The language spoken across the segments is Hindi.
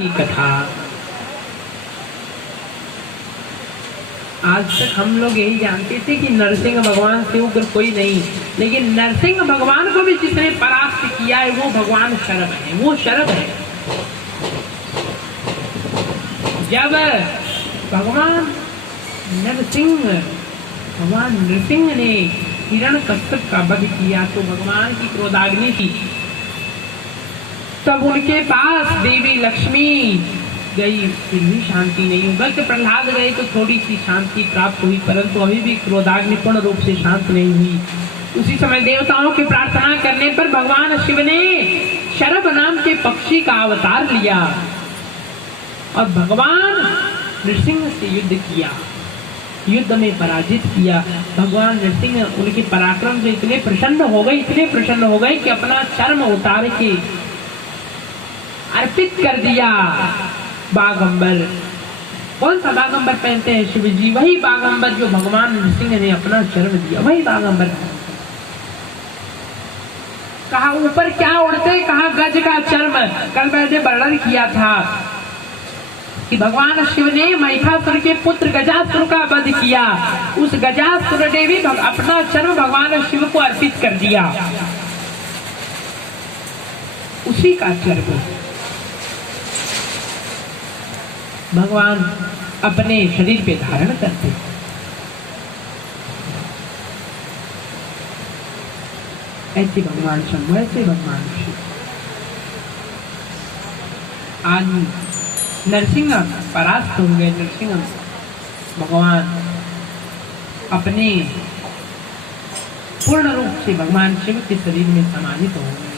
की कथा। आज तक हम लोग यही जानते थे कि नरसिंह भगवान से उग्र कोई नहीं, लेकिन नरसिंह भगवान को भी जिसने परास्त किया है वो भगवान शरभ है। वो शरभ है। जब भगवान नरसिंह ने हिरण्यकश्यप का वध किया तो भगवान की क्रोधाग्नि थी। तब उनके पास देवी लक्ष्मी गई, फिर भी शांति नहीं हुई। बल्कि प्रहलाद गए तो थोड़ी सी शांति प्राप्त हुई, परंतु अभी भी क्रोधाग्नि पूर्ण रूप से शांत नहीं हुई। उसी समय देवताओं की प्रार्थना करने पर भगवान शिव ने शरभ नाम के पक्षी का अवतार लिया और भगवान नरसिंह से युद्ध किया, युद्ध में पराजित किया। भगवान नरसिंह उनके पराक्रम से इतने प्रसन्न हो गए कि अपना चर्म उतार के अर्पित कर दिया। बागंबर, कौन सा बागंबर पहनते हैं शिव जी? वही बागंबर जो भगवान नरसिंह ने अपना चर्म दिया, वही बागंबर। कहा ऊपर क्या उड़ते, कहा गज का चर्म। कल मैंने वर्णन किया था कि भगवान शिव ने महिषासुर के पुत्र गजासुर का वध किया। उस गजासुर ने भी अपना चर्म भगवान शिव को अर्पित कर दिया। उसी का चर्म भगवान अपने शरीर पे धारण करते। ऐसे भगवान शंभु, ऐसे भगवान शिव। आज नरसिंह परास्त हो गए। नरसिंह भगवान अपने पूर्ण रूप से भगवान शिव के शरीर में समाहित हो गए।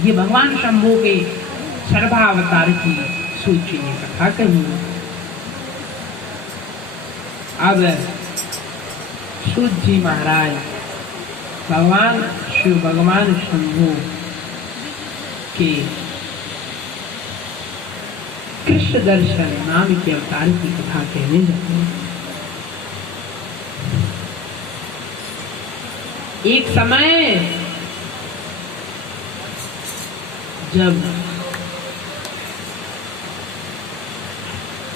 ये भगवान शंभु के सर्वावतार की सूची में कथा कही। अब सूत जी महाराज भगवान शिव, भगवान शंभु के कृष्ण दर्शन नाम के अवतार की कथा कहने जाते हैं। एक समय जब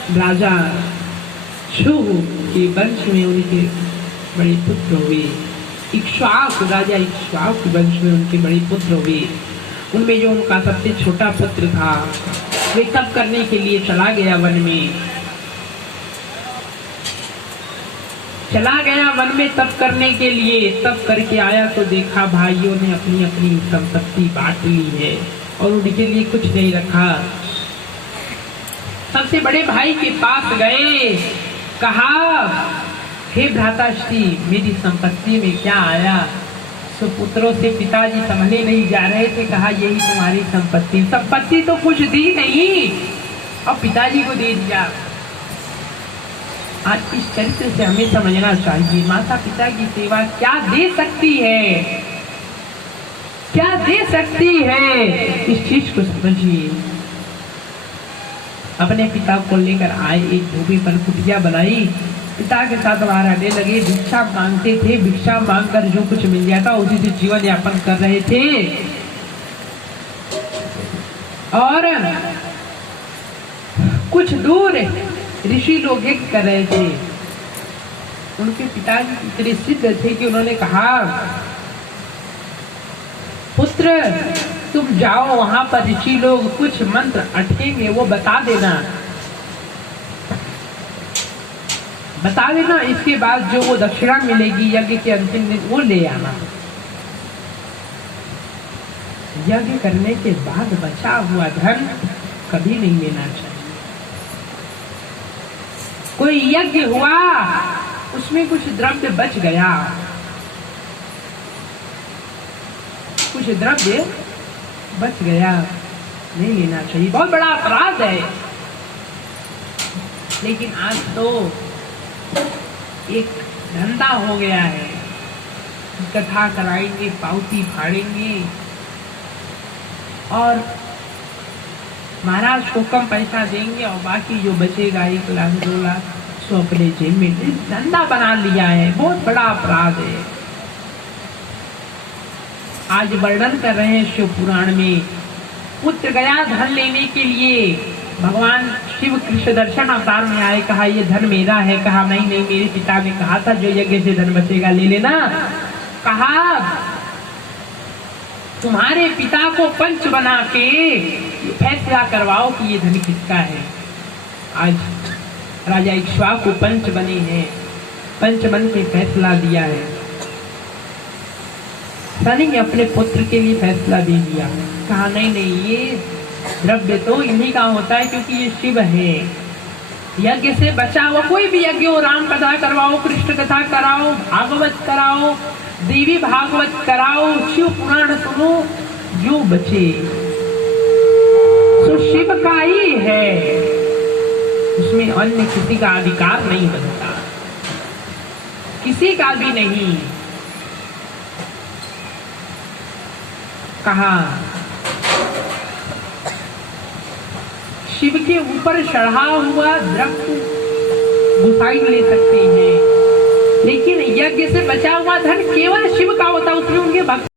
राजा शुभ के वंश में उनके बड़े पुत्र हुए। इक्ष्वाकु, राजा इक्ष्वाकु के वंश में उनके बड़े पुत्र हुए। उनमें जो उनका सबसे छोटा पुत्र था वे तप करने के लिए चला गया वन में। तप करने के लिए। तप करके आया तो देखा भाइयों ने अपनी अपनी संपत्ति बांट ली है और उनके लिए कुछ नहीं रखा। सबसे बड़े भाई के पास गए, कहा हे भ्राताश्री, मेरी संपत्ति में क्या आया? सुपुत्रों से पिताजी संभले नहीं जा रहे थे। कहा यही तुम्हारी संपत्ति तो कुछ दी नहीं और पिताजी को दे दिया। आज इस चरित्र से हमें समझना चाहिए माता पिता की सेवा क्या दे सकती है, क्या दे सकती है, इस चीज को समझिए। अपने पिता को लेकर आए, एक धोबी पर कुटिया बनाई, पिता के साथ वहां रहने लगे। भिक्षा मांगते थे, भिक्षा मांगकर जो कुछ मिल जाता उसी से जीवन यापन कर रहे थे। और कुछ दूर ऋषि लोग एक कर रहे थे। उनके पिताजी इतने सिद्ध थे कि उन्होंने कहा पुत्र तुम जाओ, वहां पर ऋषि लोग कुछ मंत्र अटकेंगे, वो बता देना। इसके बाद जो वो दक्षिणा मिलेगी यज्ञ के अंतिम दिन वो ले आना। यज्ञ करने के बाद बचा हुआ धन कभी नहीं लेना चाहिए। कोई यज्ञ हुआ उसमें कुछ द्रव्य बच गया, नहीं लेना चाहिए, बहुत बड़ा अपराध है। लेकिन आज तो एक धंधा हो गया है, कथा कराएंगे, पाउती फाड़ेंगे और महाराज को कम पैसा देंगे और बाकी जो बचेगा 1 लाख 2 लाख सो अपने जेब में धंधा बना लिया है। बहुत बड़ा अपराध है। आज वर्णन कर रहे हैं शिव पुराण में पुत्र गया धन लेने के लिए, भगवान शिव कृष्ण दर्शन अवतार में आए, कहा ये धन मेरा है। कहा नहीं नहीं, मेरे पिता ने कहा था जो यज्ञ से धन बचेगा ले लेना। कहा तुम्हारे पिता को पंच बना के फैसला करवाओ कि ये धन किसका है। आज राजा इक्ष्वाकु पंच बने हैं, पंच बन के फैसला दिया है। शनि ने अपने पुत्र के लिए फैसला दे दिया। कहा नहीं नहीं, ये द्रव्य तो इन्हीं का होता है क्योंकि ये शिव है। यज्ञ से बचा हुआ कोई भी यज्ञ हो, राम कथा करवाओ, कृष्ण कथा कराओ, भागवत कराओ, देवी भागवत कराओ, शिव पुराण सुनो, जो बचे तो शिव का ही है, उसमें अन्य किसी का अधिकार नहीं बनता, किसी का भी नहीं। कहा शिव के ऊपर चढ़ा हुआ दरख्त गुसाई ले सकते हैं, लेकिन यज्ञ से बचा हुआ धन केवल शिव का होता है, उसमें उनके भक्त